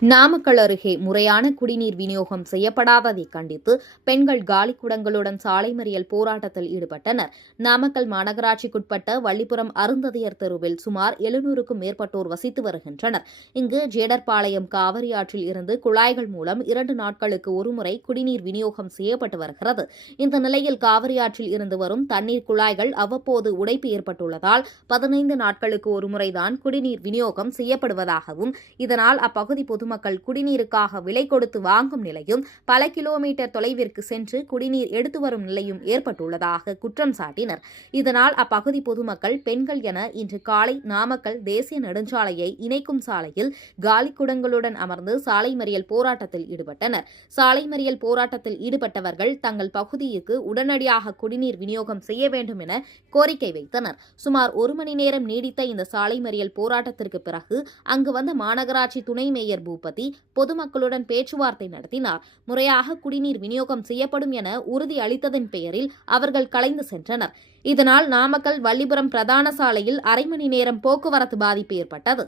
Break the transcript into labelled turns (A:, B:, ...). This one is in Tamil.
A: நாமக்கல் அருகே முறையான குடிநீர் விநியோகம் செய்யப்படாததை கண்டித்து பெண்கள் காலி குடங்களுடன் சாலை மறியல் போராட்டத்தில் ஈடுபட்டனர். நாமக்கல் மாநகராட்சிக்குட்பட்ட வள்ளிபுரம் அருந்ததியர் தெருவில் சுமார் எழுநூறுக்கும் மேற்பட்டோர் வசித்து வருகின்றனர். இங்கு ஜேடர்பாளையம் காவிரி ஆற்றில் இருந்து குழாய்கள் மூலம் இரண்டு நாட்களுக்கு ஒருமுறை குடிநீர் விநியோகம் செய்யப்பட்டு வருகிறது. இந்த நிலையில் காவிரி ஆற்றில் இருந்து வரும் தண்ணீர் குழாய்கள் அவ்வப்போது உடைப்பு ஏற்பட்டுள்ளதால் பதினைந்து நாட்களுக்கு ஒருமுறைதான் குடிநீர் விநியோகம் செய்யப்படுவதாகவும் இதனால் அப்பகுதி பொதுமக்கள் குடிநீருக்காக விலை கொடுத்து வாங்கும் நிலையும் பல கிலோமீட்டர் தொலைவிற்கு சென்று குடிநீர் எடுத்து வரும் நிலையும் ஏற்பட்டுள்ளதாக குற்றம் சாட்டினர். இதனால் அப்பகுதி பொதுமக்கள் பெண்கள் என இன்று காலை நாமக்கல் தேசிய நெடுஞ்சாலையை இணைக்கும் சாலையில் காலி குடங்களுடன் அமர்ந்து சாலை மறியல் போராட்டத்தில் ஈடுபட்டனர். சாலை மறியல் போராட்டத்தில் ஈடுபட்டவர்கள் தங்கள் பகுதிக்கு உடனடியாக குடிநீர் விநியோகம் செய்ய வேண்டும் என கோரிக்கை வைத்தனர். சுமார் ஒரு மணி நேரம் நீடித்த இந்த சாலை மறியல் போராட்டத்திற்கு பிறகு அங்கு வந்த மாநகராட்சி துணை மேயர் பூபதி பொதுமக்களுடன் பேச்சுவார்த்தை நடத்தினார். முறையாக குடிநீர் விநியோகம் செய்யப்படும் என உறுதி அளித்ததன் பெயரில் அவர்கள் கலைந்து சென்றனர். இதனால் நாமக்கல் வள்ளிபுரம் பிரதான சாலையில் அரை மணி நேரம் போக்குவரத்து பாதிப்பு ஏற்பட்டது.